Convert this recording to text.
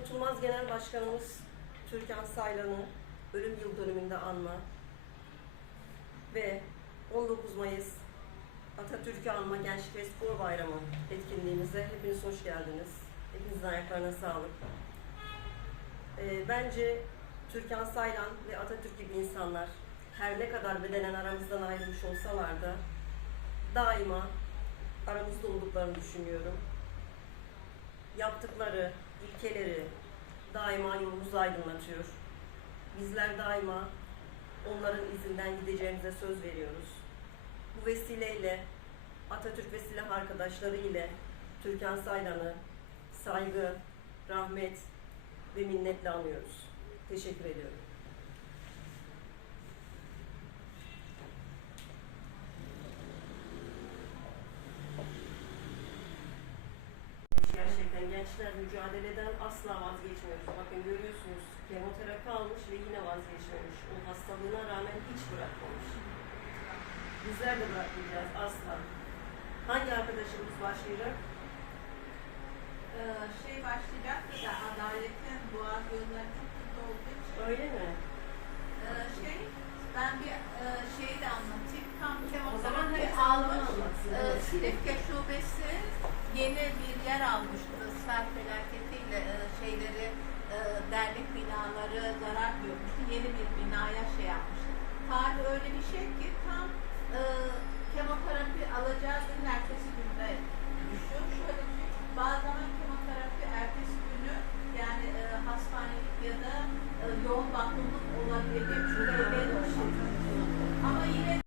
Unutulmaz Genel Başkanımız Türkan Saylan'ı ölüm yıl dönümünde anma ve 19 Mayıs Atatürk'ü anma Gençlik ve Spor Bayramı etkinliğimize hepiniz hoş geldiniz. Hepinizin ayaklarına sağlık. Ee, bence Türkan Saylan ve Atatürk gibi insanlar her ne kadar bedenen aramızdan ayrılmış olsalar da daima aramızda olduklarını düşünüyorum. Yaptıkları ilkeleri daima yolumuzu aydınlatıyor. Bizler daima onların izinden gideceğimize söz veriyoruz. Bu vesileyle Atatürk ve silah arkadaşları ile Türkan Saylan'ı saygı, rahmet ve minnetle anıyoruz. Teşekkür ediyorum. Gençler mücadeleden asla vazgeçmiyoruz. Bakın görüyorsunuz kemoterapi almış ve yine vazgeçmemiş. O hastalığına rağmen hiç bırakmamış. Bizler de bırakmayacağız asla. Hangi arkadaşımız başlayacak? Ee, şey başlayacaktı da adaletin boğaz yolları çok kötü olduğu için Öyle mi? Ee, şey ben bir e, şeyi de anlatayım. Tam kemoterapi almış. Ee, Silifke şubesi yeni bir yer almıştı. Sel felaketiyle e, şeyleri e, dernek binaları zarar görmüştü. Yeni bir binaya şey yapmıştı. Tarih öyle bir şey ki